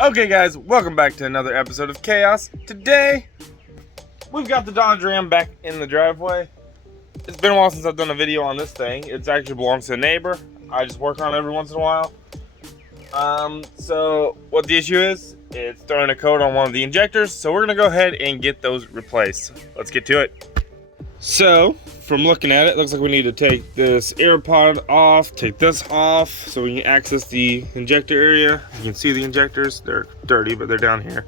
Okay guys, welcome back to another episode of Chaos. Today, we've got the Dodge Ram back in the driveway. It's been a while since I've done a video on this thing. It actually belongs to a neighbor. I just work on it every once in a while. So what the issue is, it's throwing a coat on one of the injectors. So we're gonna go ahead and get those replaced. Let's get to it. So, from looking at it, looks like we need to take this air pod off, take this off, so we can access the injector area. You can see the injectors, they're dirty, but they're down here.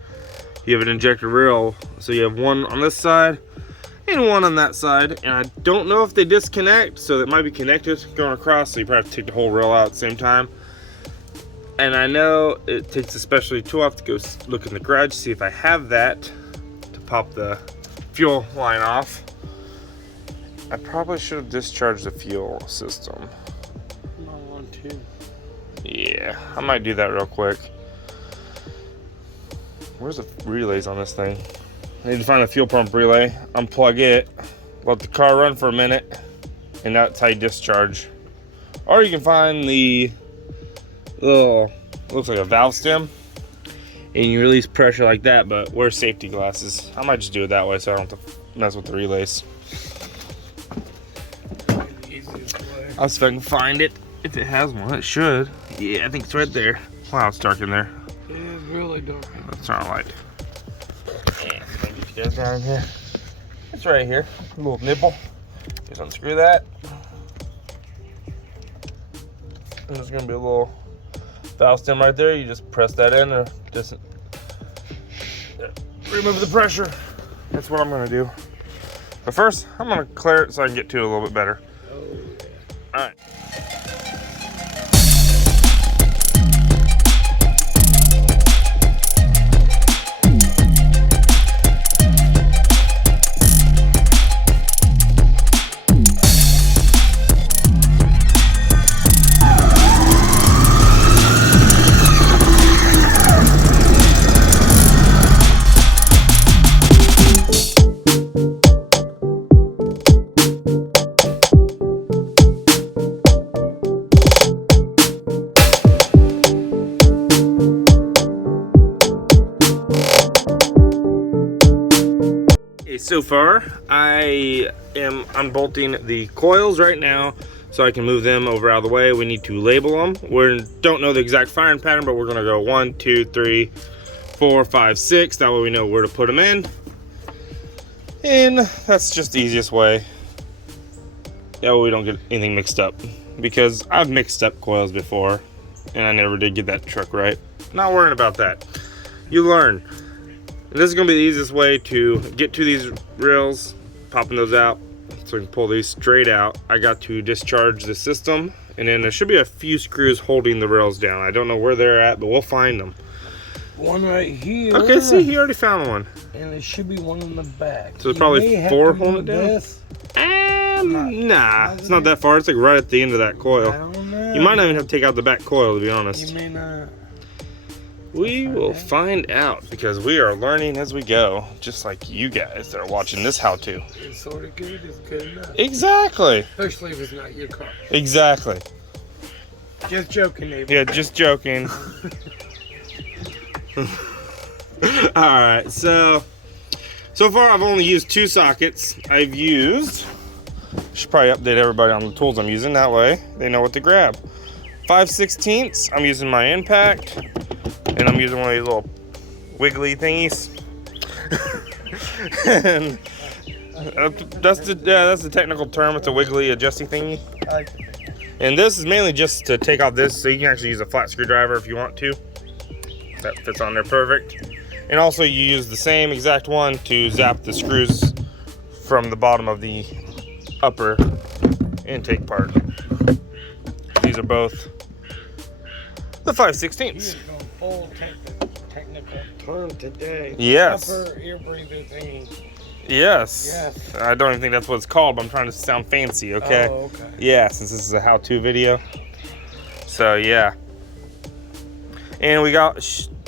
You have an injector rail, so you have one on this side and one on that side. And I don't know if they disconnect, so it might be connected going across, so you probably have to take the whole rail out at the same time. And I know it takes a specialty tool. I have to go look in the garage to see if I have that to pop the fuel line off. I probably should have discharged the fuel system. I want to. Yeah, I might do that real quick. Where's the relays on this thing? I need to find a fuel pump relay, unplug it, let the car run for a minute, and that's how you discharge. Or you can find the little, looks like a valve stem, and you release pressure like that, but wear safety glasses. I might just do it that way so I don't have to mess with the relays. I'll see if I can find it. If it has one, it should. Yeah, I think it's right there. Wow, it's dark in there. It is really dark. Let's turn on a light. Yeah, maybe if you guys down in here. It's right here. A little nipple. Just unscrew that. And there's gonna be a little valve stem right there. You just press that in or just remove the pressure. That's what I'm gonna do. But first, I'm gonna clear it so I can get to it a little bit better. All right. So far, I am unbolting the coils right now so I can move them over out of the way. We need to label them. We don't know the exact firing pattern, but we're gonna go 1, 2, 3, 4, 5, 6. That way we know where to put them in. And that's just the easiest way. That way we don't get anything mixed up. Because I've mixed up coils before and I never did get that truck right. Not worrying about that. You learn. And this is going to be the easiest way to get to these rails, popping those out so we can pull these straight out. I got to discharge the system, and then there should be a few screws holding the rails down. I don't know where they're at, but we'll find them. One right here. Okay, see, he already found one. And there should be one in the back. So there's probably 4 holding it down? Nah, it's not that far. It's like right at the end of that coil. I don't know. You might not even have to take out the back coil, to be honest. You may not. We will find out because we are learning as we go, just like you guys that are watching this how-to. It's sort of good, it's good enough. Exactly. Especially if it's not your car. Exactly. Just joking, neighbor. Yeah, just joking. Alright, so far I've only used 2 sockets. I've used, should probably update everybody on the tools I'm using, that way they know what to grab. 5/16, I'm using my impact. And I'm using one of these little wiggly thingies. And that's the technical term. It's a wiggly adjusty thingy. And this is mainly just to take off this, so you can actually use a flat screwdriver if you want to. That fits on there perfect. And also you use the same exact one to zap the screws from the bottom of the upper intake part. These are both the 5/16. Full technical term today. Yes. Upper ear breather thingy. Yes. Yes. I don't even think that's what it's called, but I'm trying to sound fancy, okay? Oh, okay. Yeah, since this is a how-to video. So, yeah. And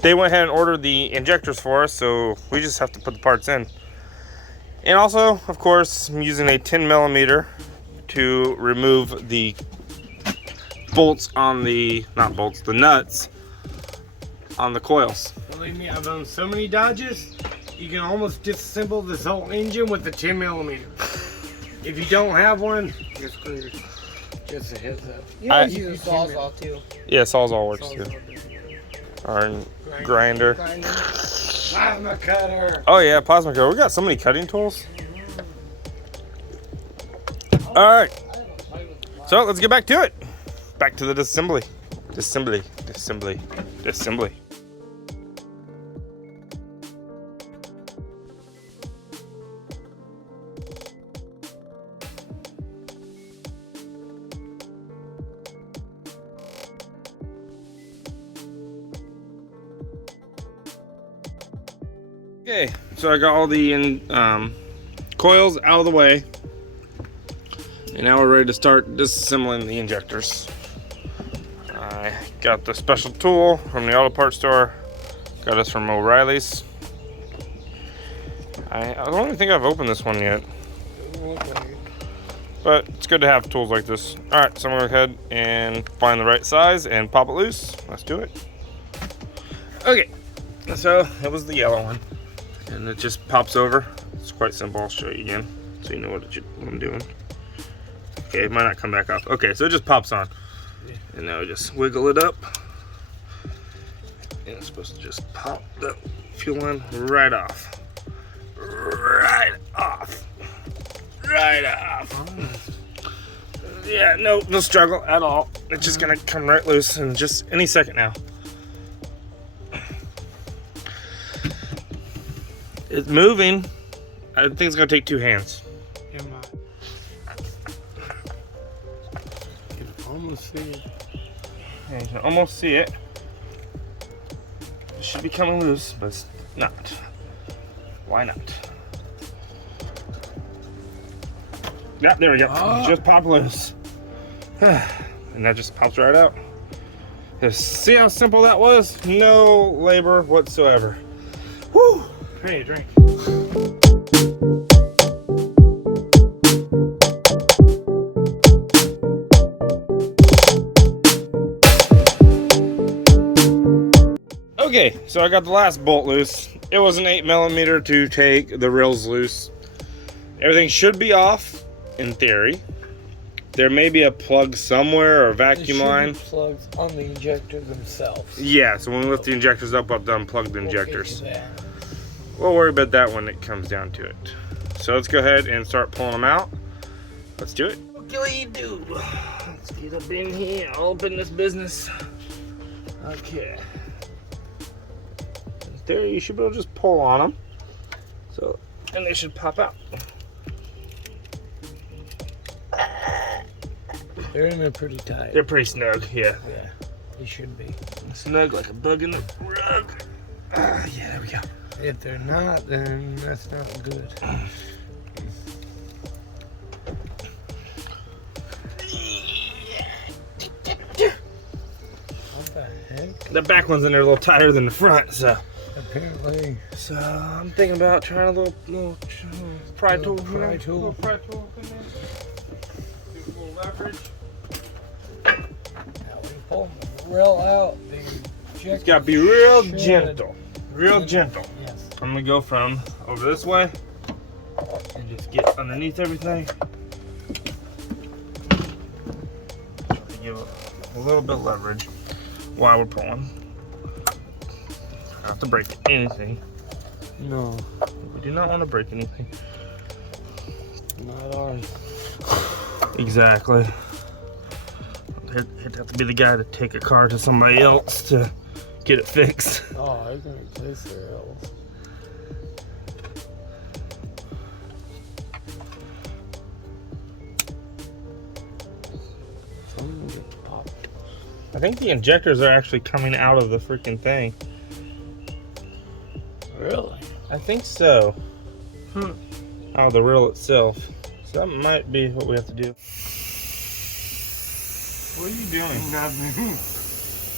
they went ahead and ordered the injectors for us, so we just have to put the parts in. And also, of course, I'm using a 10mm to remove the bolts on the, not bolts, the nuts on the coils. Believe me, I've owned so many Dodges, you can almost disassemble this whole engine with the 10mm. If you don't have one, you're screwed. Just a heads up. You I- always use a Sawzall too. Yeah, Sawzall works too. Or grinder. Plasma cutter. Oh yeah, plasma cutter. We got so many cutting tools. All right. So let's get back to it. Back to the disassembly. Disassembly. Disassembly. Disassembly. Okay, so I got all the coils out of the way, and now we're ready to start disassembling the injectors. I got the special tool from the auto parts store. Got this from O'Reilly's. I don't even think I've opened this one yet, but it's good to have tools like this. All right, so I'm gonna go ahead and find the right size and pop it loose. Let's do it. Okay, so that was the yellow one. And it just pops over. It's quite simple. I'll show you again so you know what I'm doing. Okay, it might not come back off. Okay, so it just pops on. And now we just wiggle it up. And it's supposed to just pop the fuel line right off. Right off. Right off. Yeah, no struggle at all. It's just gonna come right loose in just any second now. It's moving. I think it's gonna take two hands. You can almost see it. Yeah, you can almost see it. It should be coming loose, but it's not. Why not? Yeah, there we go. Just pop loose. And that just pops right out. Just see how simple that was? No labor whatsoever. Whew. Hey, drink. Okay, so I got the last bolt loose. It was an 8mm to take the rails loose. Everything should be off in theory. There may be a plug somewhere or a vacuum line. Plugs on the injector themselves. Yeah, so when we lift the injectors up, we'll have to unplug the injectors. We'll get to that. We'll worry about that when it comes down to it. So let's go ahead and start pulling them out. Let's do it. Okay, dude. Let's get up in here. I'll open this business. Okay. In theory, you should be able to just pull on them. So, and they should pop out. They're in there pretty tight. They're pretty snug, yeah. Yeah, they should be. Snug like a bug in the rug. Yeah, there we go. If they're not, then that's not good. What the heck? The back one's in there a little tighter than the front, so. Apparently. So I'm thinking about trying a little pry tool. Pry tool. Little pry tool in there. Do a little leverage. Now we pull the rail out. It's got to be real gentle. Real gentle. Yes. I'm gonna go from over this way and just get underneath everything. Try to give it a little bit of leverage while we're pulling. Not to break anything. No. We do not want to break anything. Not ours. Exactly. I'd have to be the guy to take a car to somebody else to get it fixed. Oh, I can replace the rails. Something just popped. I think the injectors are actually coming out of the freaking thing. Really? I think so. Out of the reel itself. So that might be what we have to do. What are you doing? Nothing.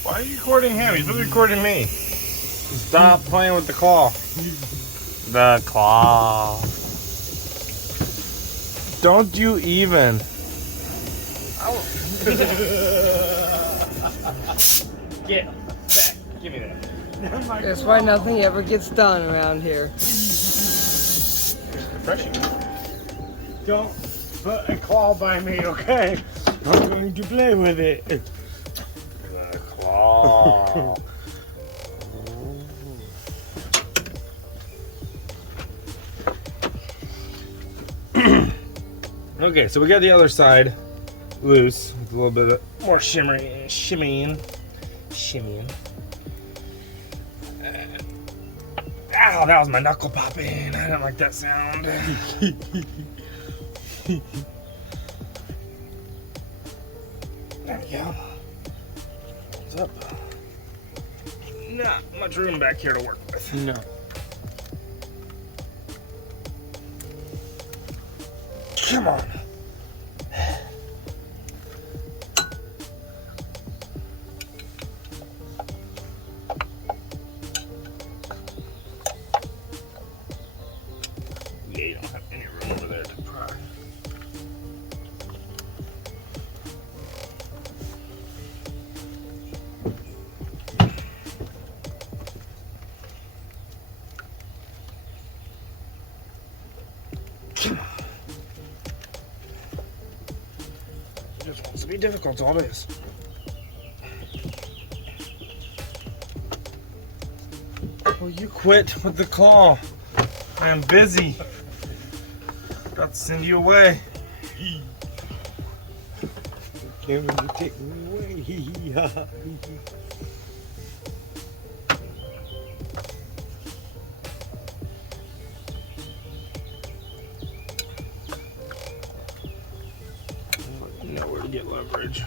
Why are you recording him? He's supposed to be recording me. Stop playing with the claw. The claw. Don't you even. Get back. Give me that. That's why nothing ever gets done around here. Refreshing. Don't put a claw by me, okay? I'm going to play with it. The claw. Okay, so we got the other side loose with a little bit of more shimmying. Ow, that was my knuckle popping. I didn't like that sound. There we go. What's up? Not much room back here to work with. No. Come on. Yeah, you don't have any room over there to pry. Come on. Just wants to be difficult, all it is. Will you quit with the claw? I am busy. About to send you away. Can't really take me away. Nowhere to get leverage.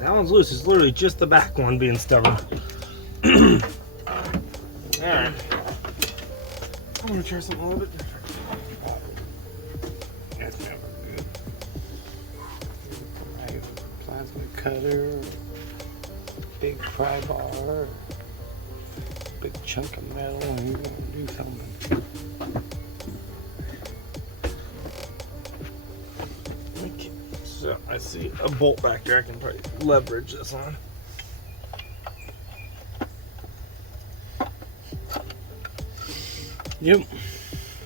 That one's loose. It's literally just the back one being stubborn. Alright. I'm gonna try something a little bit different. That's never good. Plasma cutter, big pry bar, big chunk of metal, and you're gonna do something. Okay. So I see a bolt back there. I can probably leverage this on. Yep.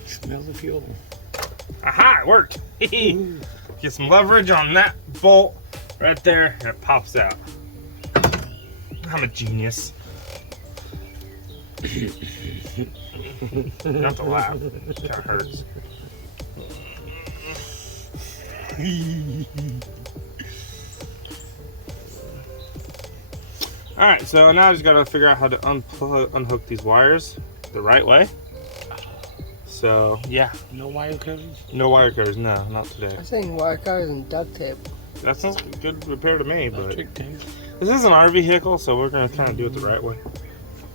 Smell the fuel. Aha! It worked. Get some leverage on that bolt right there, and it pops out. I'm a genius. Not to laugh. It kind of hurts. Alright, so now I just gotta figure out how to unhook these wires the right way. So, yeah. No wire cutters? No wire cutters, no, not today. I'm saying wire cutters and duct tape. That sounds like a good repair to me, but Electric tape. this is an our vehicle, so we're gonna try and do it the right way.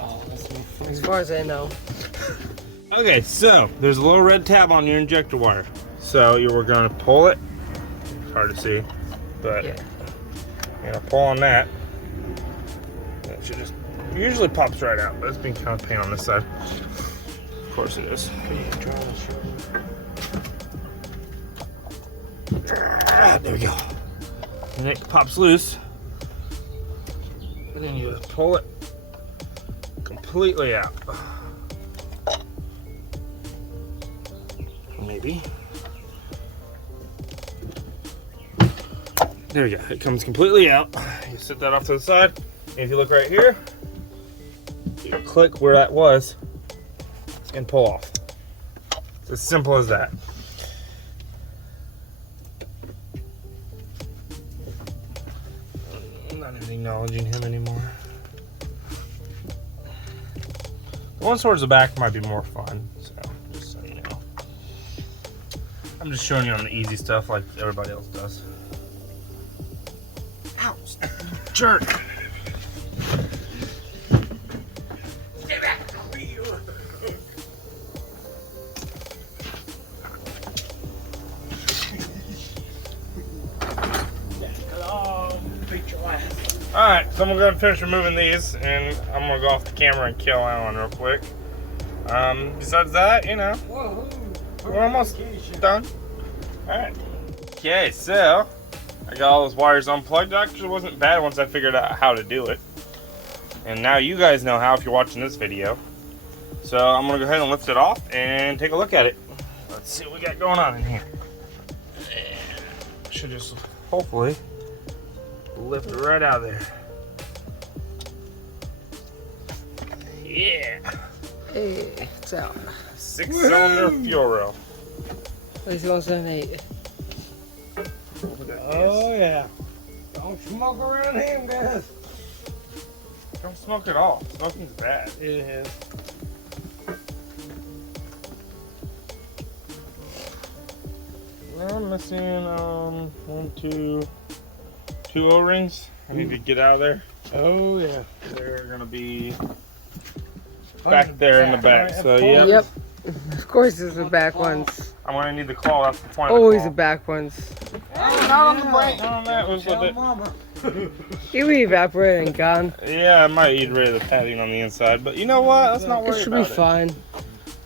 Oh, that's my phone. As far as I know. Okay, so there's a little red tab on your injector wire. So we're gonna pull it. It's hard to see, but Yeah. you're gonna pull on that. It should just usually pops right out, but it's been kind of a pain on this side. Of course it is. There we go. And it pops loose. And then you pull it completely out. Maybe. There we go. It comes completely out. You set that off to the side. And if you look right here, you click where that was and pull off. It's as simple as that. I'm not even acknowledging him anymore. The one towards the back might be more fun, so just so you know. I'm just showing you on the easy stuff like everybody else does. Ow! Jerk! Get back to the wheel! Alright, so I'm gonna finish removing these, and I'm gonna go off the camera and kill Alan real quick. Besides that, you know, we're almost done. Alright. Okay, so I got all those wires unplugged. It actually wasn't bad once I figured out how to do it. And now you guys know how if you're watching this video. So I'm gonna go ahead and lift it off and take a look at it. Let's see what we got going on in here. Should just hopefully lift it right out of there. Yeah. Hey, it's out. 6-cylinder fuel rail. At least 178. Oh yeah. Don't smoke around him, guys. Don't smoke at all. Smoking's bad. It is. I'm missing two O-rings. I need to get out of there. Oh yeah. They're gonna be back there in the back. Right? So yeah. Yep. Of course, it's the back ones. I'm gonna need the claw. That's the point. Always of the the back ones. claw. Not on the brake. Not on that. Was with Tell it. mama. You'll be evaporated and gone. Yeah, I might eat rid of the padding on the inside, but you know what? Let's not It worry should be about it. fine.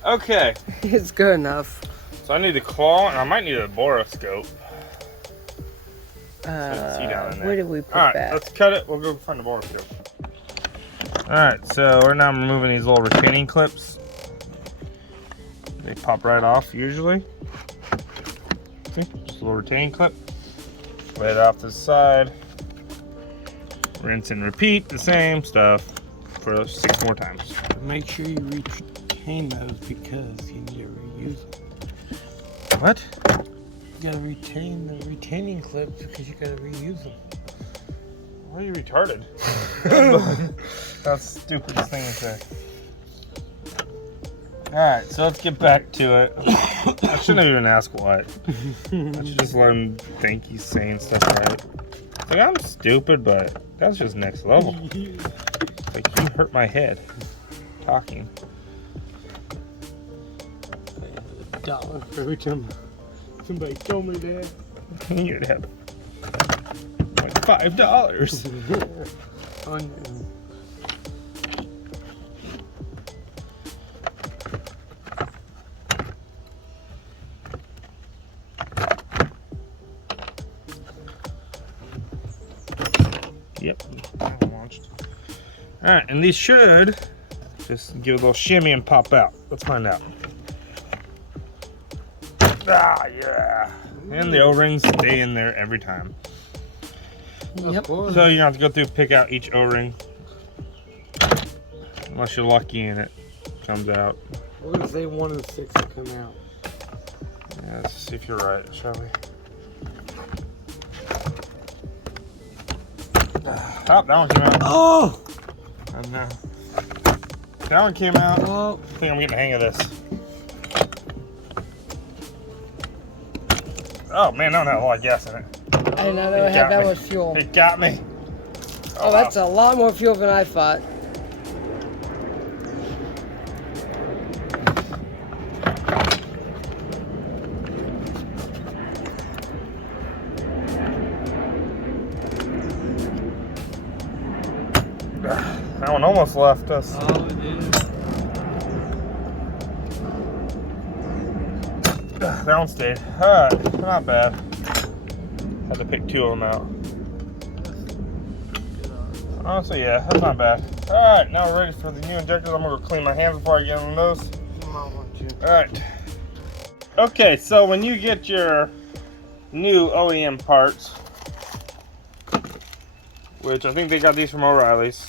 Okay. It's good enough. So I need the claw, and I might need a boroscope. See down in there. Where did we put All right, that? let's cut it. We'll go find the boroscope. All right, so right now I'm removing these little retaining clips. They pop right off usually. See, just a little retaining clip. Lay it off to the side. Rinse and repeat the same stuff for 6 more times. Make sure you retain those because you need to reuse them. What? You gotta retain the retaining clips because you gotta reuse them. Why are you retarded? That's the stupidest thing to say. Alright, so let's get back to it. I shouldn't even ask what. I should just let him think he's saying stuff right. Like, I'm stupid, but that's just next level. Like, you hurt my head talking. $1 for every time somebody told me that. You'd have like $5. Oh, no. Yep, that one launched. Alright, and these should just give a little shimmy and pop out. Let's find out. Ah, yeah. And the O-rings stay in there every time. Yep. So you have to go through, pick out each O-ring. Unless you're lucky and it comes out. We're gonna say 1 and 6 will come out. Yeah, let's see if you're right, shall we? Oh, that one came out. Oh! I know. That one came out. Oh! I think I'm getting the hang of this. Oh man, I don't have a lot of gas in it. I did not know It it had got that me. much fuel. It got me. Oh, that's a lot more fuel than I thought. That one almost left us. Oh, it is. That one stayed. Alright, not bad. Had to pick 2 of them out. Honestly, yeah, that's not bad. Alright, now we're ready for the new injectors. I'm gonna go clean my hands before I get on those. Alright. Okay, so when you get your new OEM parts, which I think they got these from O'Reilly's.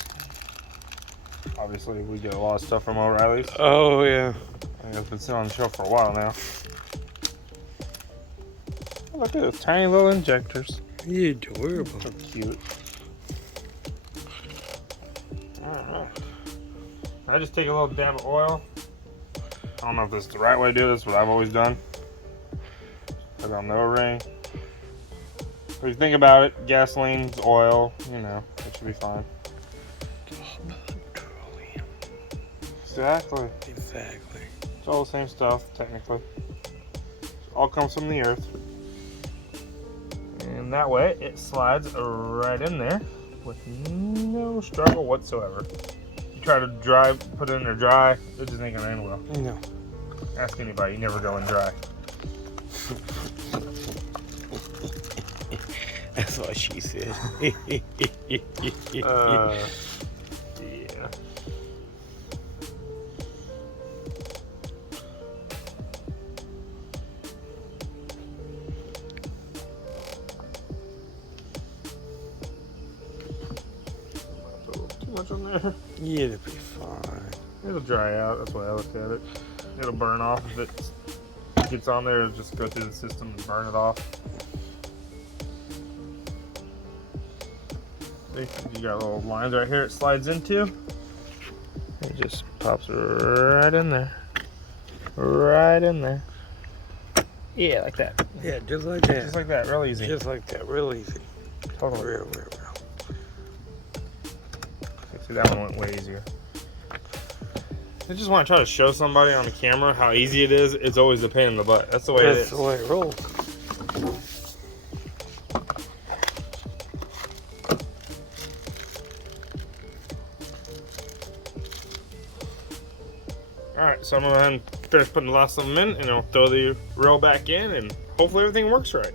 Obviously, we get a lot of stuff from O'Reilly's. Oh, yeah. I think it's been sitting on the shelf for a while now. Oh, look at those tiny little injectors. You're adorable. So cute. Alright. I just take a little dab of oil. I don't know if this is the right way to do this, but I've always done. Put it on the O-ring. What do you think about it? Gasoline's oil, you know, it should be fine. Exactly. Exactly. It's all the same stuff, technically. It all comes from the earth. And that way, it slides right in there. with no struggle whatsoever. You try to dry, put it in there dry, it just ain't gonna end well. No. Ask anybody, you never go in dry. That's what she said. Yeah. Too much on there. Yeah, it'll be fine. It'll dry out, that's why I look at it. It'll burn off if it gets on there, it'll just go through the system and burn it off. See, you got little lines right here it slides into. It just pops right in there. Right in there. Yeah, like that. Yeah, just like that. Just like that, real easy. Just like that, real easy. Totally. Real. See, that one went way easier. I just want to try to show somebody on the camera how easy it is. It's always a pain in the butt. That's the way it is. That's the way it rolls. Alright, so I'm going to go ahead and finish putting the last of them in, and I'll throw the reel back in, and hopefully everything works right.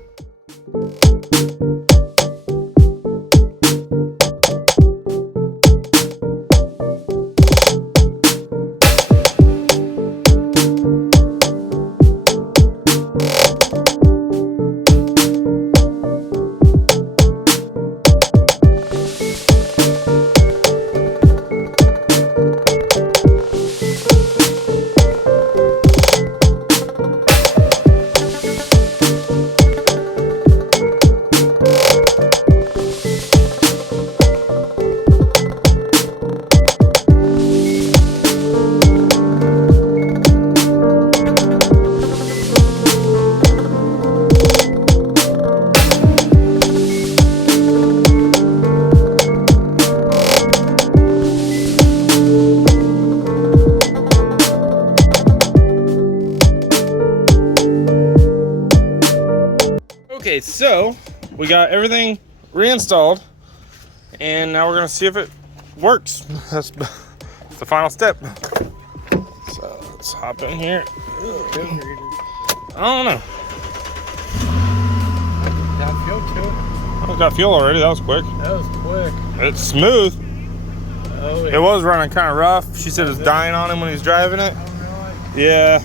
Okay, so we got everything reinstalled, and now we're gonna see if it works. That's the final step. So let's hop in here. I don't know. Got fuel to it. I got fuel already. That was quick. That was quick. It's smooth. Oh, yeah. It was running kind of rough. She said it was dying on him when he was driving it. Oh, really? Yeah.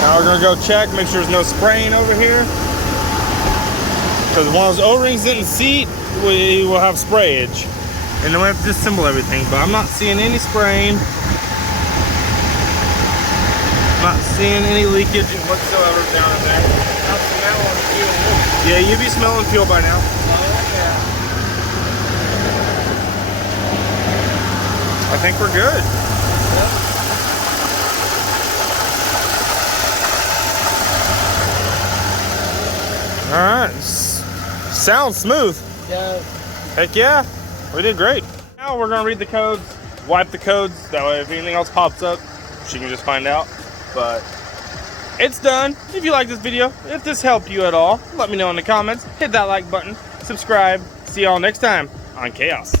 Now we're gonna go check, make sure there's no spraying over here. Because one of those O-rings didn't seat, we will have sprayage. And then we have to disassemble everything. But I'm not seeing any spraying. Not seeing any leakage whatsoever down in there. Not smelling fuel. Yeah, you'd be smelling fuel by now. Oh, yeah. I think we're good. Yep. All right, sounds smooth. Yeah. Heck yeah, we did great. Now we're gonna read the codes, wipe the codes, that way if anything else pops up, she can just find out. But it's done. If you like this video, if this helped you at all, let me know in the comments. Hit that like button, subscribe. See y'all next time on Chaos.